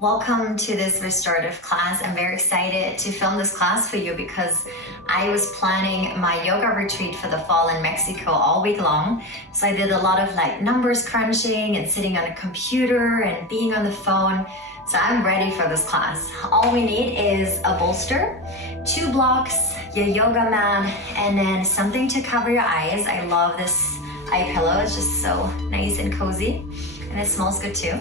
Welcome to this restorative class. I'm very excited to film this class for you because I was planning my yoga retreat for the fall in Mexico all week long. So I did a lot of like numbers crunching and sitting on a computer and being on the phone. So I'm ready for this class. All we need is a bolster, 2 blocks, your yoga mat, and then something to cover your eyes. I love this eye pillow. It's just so nice and cozy, and it smells good too.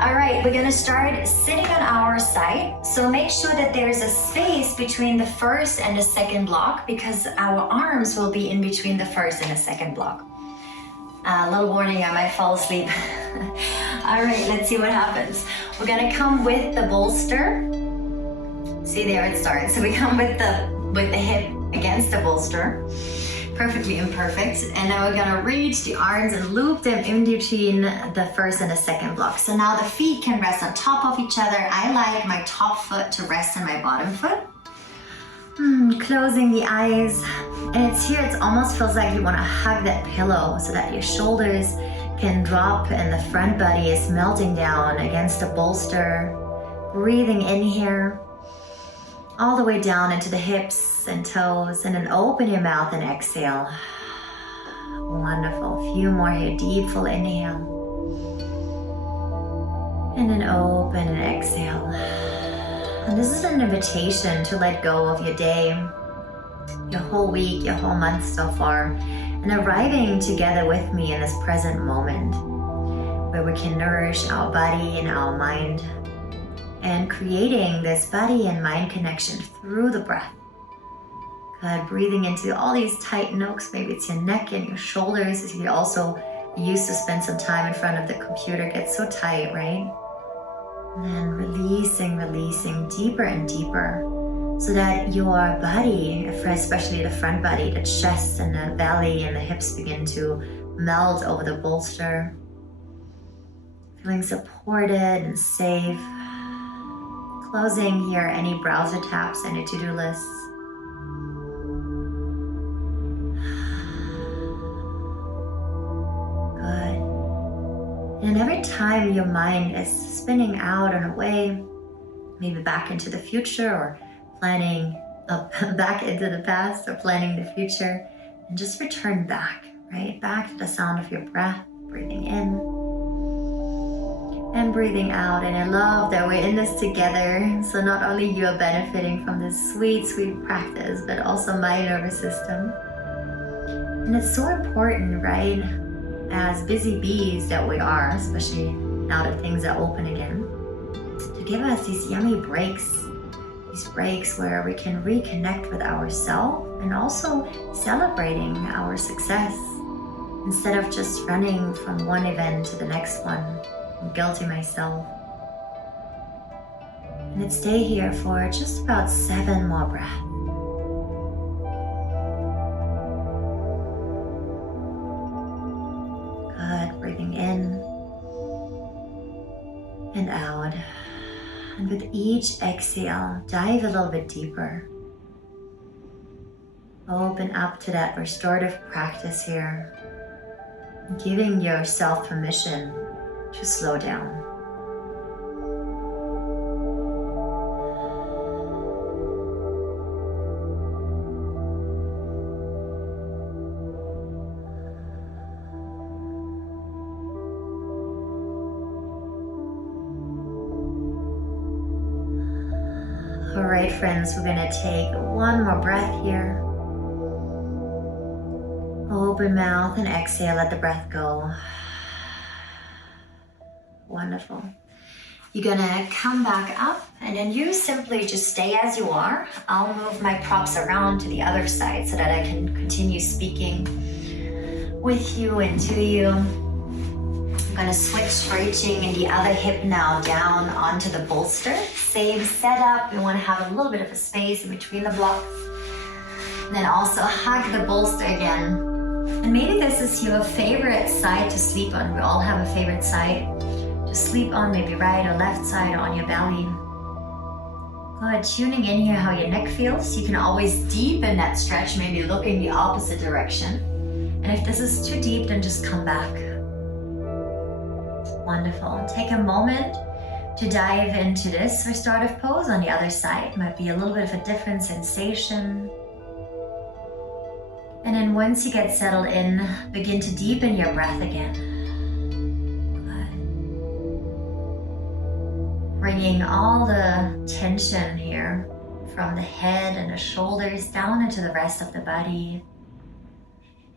All right, we're gonna start sitting on our side. So make sure that there's a space between the first and the second block because our arms will be in between the first and the second block. A little warning, I might fall asleep. All right, let's see what happens. We're gonna come with the bolster. See, there it starts. So we come with the hip against the bolster. Perfectly imperfect. And now we're gonna reach the arms and loop them in between the first and the second block. So now the feet can rest on top of each other. I like my top foot to rest on my bottom foot. Closing the eyes. And it's here, it almost feels like you wanna hug that pillow so that your shoulders can drop and the front body is melting down against the bolster. Breathing in here, all the way down into the hips and toes, and then open your mouth and exhale. Wonderful. A few more here. Deep, full inhale. And then open and exhale. And this is an invitation to let go of your day, your whole week, your whole month so far, and arriving together with me in this present moment where we can nourish our body and our mind and creating this body and mind connection through the breath. Good, breathing into all these tight nooks. Maybe it's your neck and your shoulders. If you also used to spend some time in front of the computer, get so tight, right? And then releasing deeper and deeper so that your body, especially the front body, the chest and the belly and the hips begin to melt over the bolster. Feeling supported and safe. Closing here any browser tabs, any to-do lists. Good. And every time your mind is spinning out and away, maybe back into the future or planning back into the past or planning the future, and just return back, right? Back to the sound of your breath, breathing in and breathing out. And I love that we're in this together. So not only you are benefiting from this sweet, sweet practice, but also my nervous system. And it's so important, right? As busy bees that we are, especially now that things are open again, to give us these yummy breaks. These breaks where we can reconnect with ourselves and also celebrating our success instead of just running from one event to the next one. I'm guilty myself. And let's stay here for just about 7 more breaths. Good, breathing in and out. And with each exhale, dive a little bit deeper. Open up to that restorative practice here, giving yourself permission to slow down. All right, friends, we're gonna take one more breath here. Open mouth and exhale, let the breath go. Wonderful. You're gonna come back up and then you simply just stay as you are. I'll move my props around to the other side so that I can continue speaking with you and to you. I'm gonna switch, reaching in the other hip now down onto the bolster. Same setup, we wanna have a little bit of a space in between the blocks. And then also hug the bolster again. And maybe this is your favorite side to sleep on. We all have a favorite side to sleep on, maybe right or left side or on your belly. Good, tuning in here how your neck feels. You can always deepen that stretch, maybe look in the opposite direction. And if this is too deep, then just come back. Wonderful. Take a moment To dive into this restorative pose on the other side might be a little bit of a different sensation. And then once you get settled in, begin to deepen your breath again. Good. Bringing all the tension here from the head and the shoulders down into the rest of the body.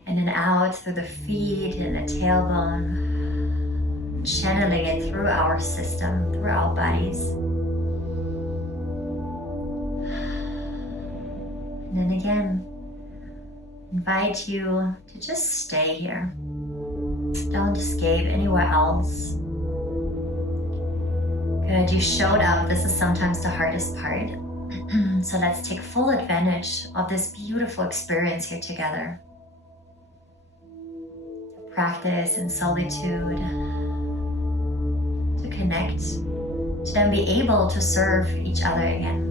And then out through the feet and the tailbone. Channeling it through our system, through our bodies. And then again, invite you to just stay here. Don't escape anywhere else. Good, you showed up. This is sometimes the hardest part. So let's take full advantage of this beautiful experience here together. Practice in solitude. To connect. To then be able to serve each other again.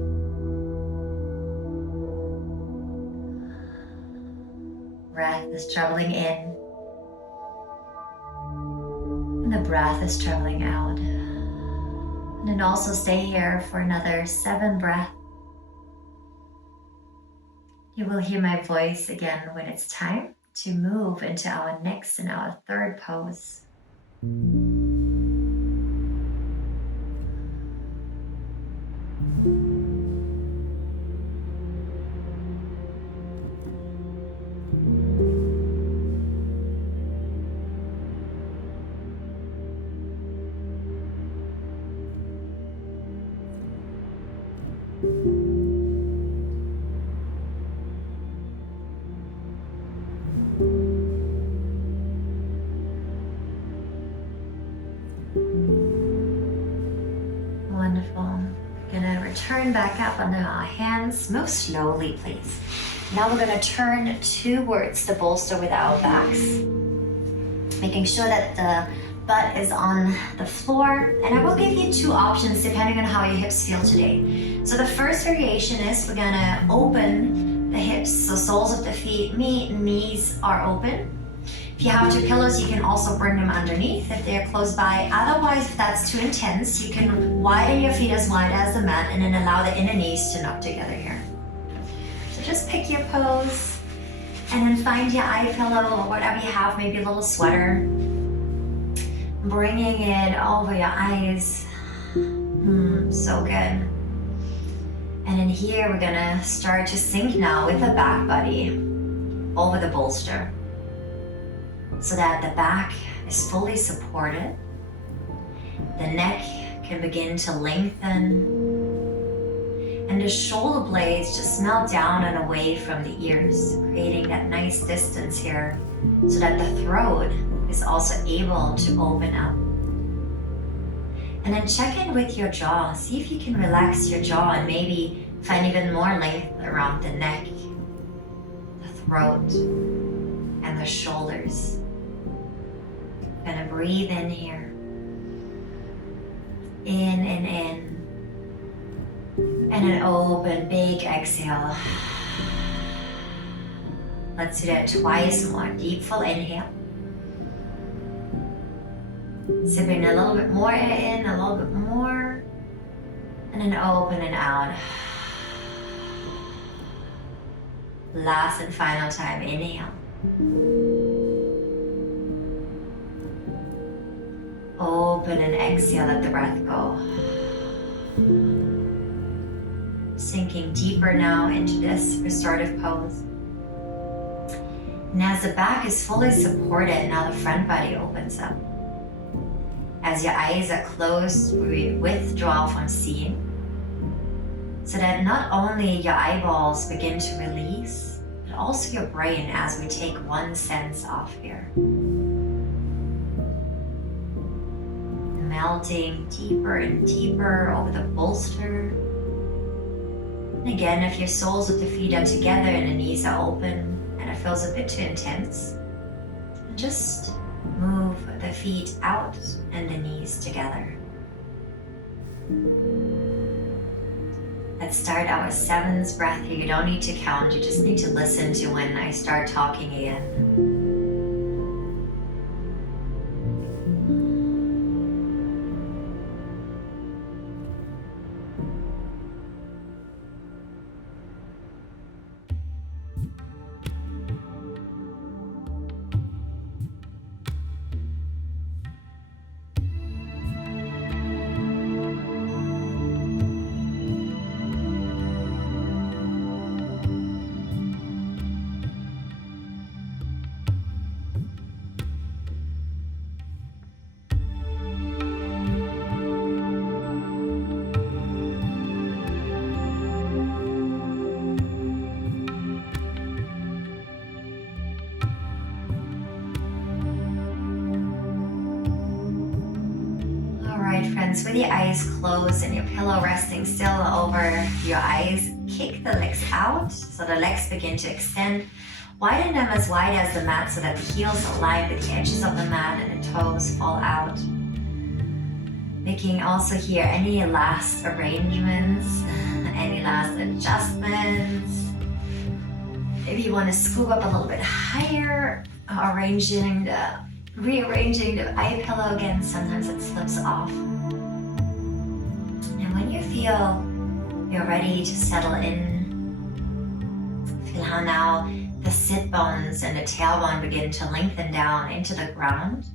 Breath is traveling in, and the breath is traveling out. And then also stay here for another 7 breaths. You will hear my voice again when it's time to move into our next and our third pose. Wonderful. Gonna return back up onto our hands. Move slowly, please. Now we're gonna turn towards the bolster with our backs. Making sure that the butt is on the floor. And I will give you 2 options depending on how your hips feel today. So the first variation is we're gonna open the hips, so soles of the feet meet, knees are open. If you have 2 pillows, you can also bring them underneath if they're close by. Otherwise, if that's too intense, you can widen your feet as wide as the mat and then allow the inner knees to knock together here. So just pick your pose and then find your eye pillow or whatever you have, maybe a little sweater. Bringing it over your eyes. So good. And in here, we're gonna start to sink now with the back body over the bolster, so that the back is fully supported. The neck can begin to lengthen, and the shoulder blades just melt down and away from the ears, creating that nice distance here, so that the throat is also able to open up. And then check in with your jaw. See if you can relax your jaw and maybe find even more length around the neck, the throat, and the shoulders. Gonna breathe in here. In and in. And an open, big exhale. Let's do that twice more. Deep, full inhale. Sipping a little bit more in, a little bit more. And then open and out. Last and final time, inhale. Open and exhale, let the breath go. Sinking deeper now into this restorative pose. And as the back is fully supported, now the front body opens up. As your eyes are closed, we withdraw from seeing, so that not only your eyeballs begin to release, but also your brain as we take one sense off here. Melting deeper and deeper over the bolster. And again, if your soles of the feet are together and the knees are open and it feels a bit too intense, just move the feet out and the knees together. Let's start our 7th breath here. You don't need to count, you just need to listen to when I start talking again. hands with your eyes closed and your pillow resting still over your eyes. Kick the legs out so the legs begin to extend. Widen them as wide as the mat so that the heels align with the edges of the mat and the toes fall out. Making also here any last arrangements, any last adjustments. Maybe you want to scoop up a little bit higher, rearranging the eye pillow again. Sometimes it slips off. And when you feel you're ready to settle in, feel how now the sit bones and the tailbone begin to lengthen down into the ground.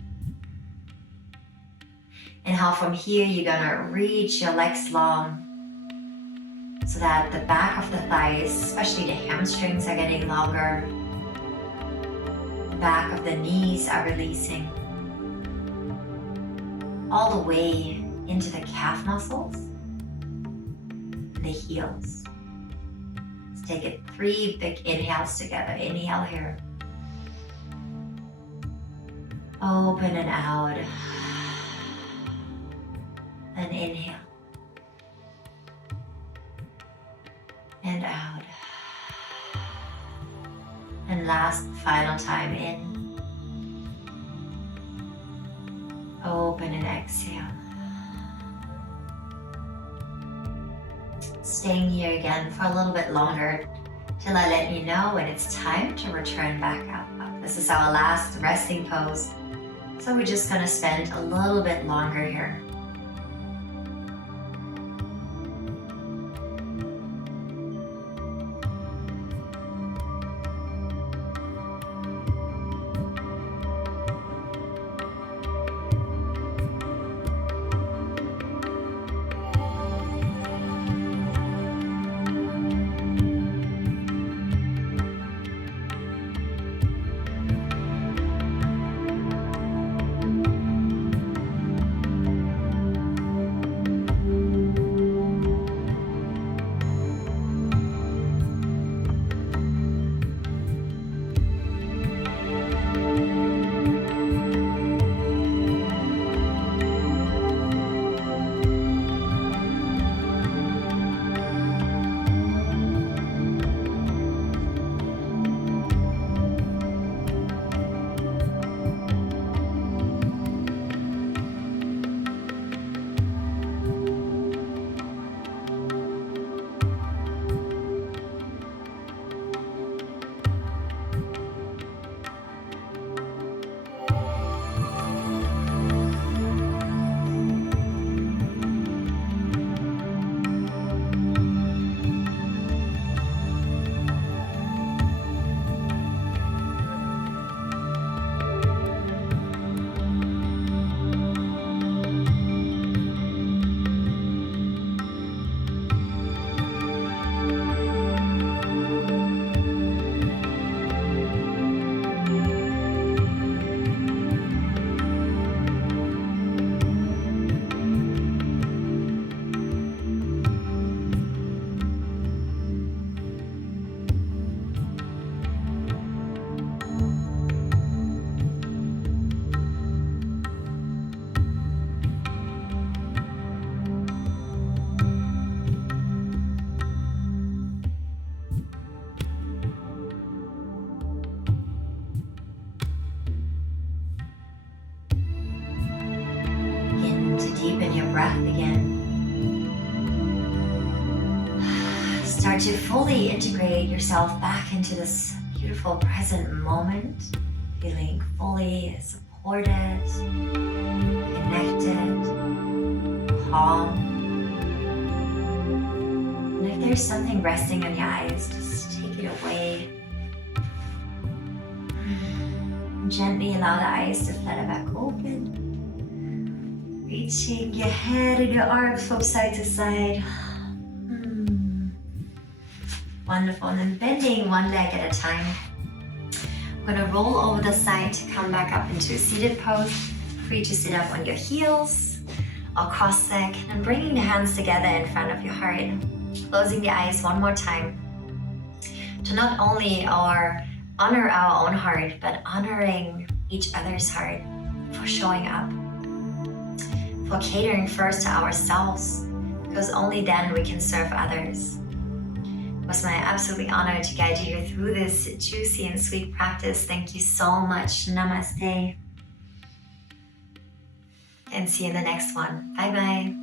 And how from here you're gonna reach your legs long so that the back of the thighs, especially the hamstrings, are getting longer. The back of the knees are releasing all the way into the calf muscles and the heels. Let's take it 3 big inhales together. Inhale here. Open and out. And inhale. And out. And last, final time in. Open and exhale. Staying here again for a little bit longer till I let you know when it's time to return back up. This is our last resting pose. So we're just gonna spend a little bit longer here. Deepen your breath again. Start to fully integrate yourself back into this beautiful present moment, feeling fully supported, connected, calm. And if there's something resting on your eyes, just take it away. Gently allow the eyes to flutter back open. Reaching your head and your arms from side to side. Wonderful. And then bending one leg at a time. I'm going to roll over the side to come back up into a seated pose. Free to sit up on your heels or cross-leg and bringing the hands together in front of your heart. Closing the eyes one more time to not only honor our own heart, but honoring each other's heart for showing up, for catering first to ourselves, because only then we can serve others. It was my absolute honor to guide you through this juicy and sweet practice. Thank you so much. Namaste. And see you in the next one. Bye bye.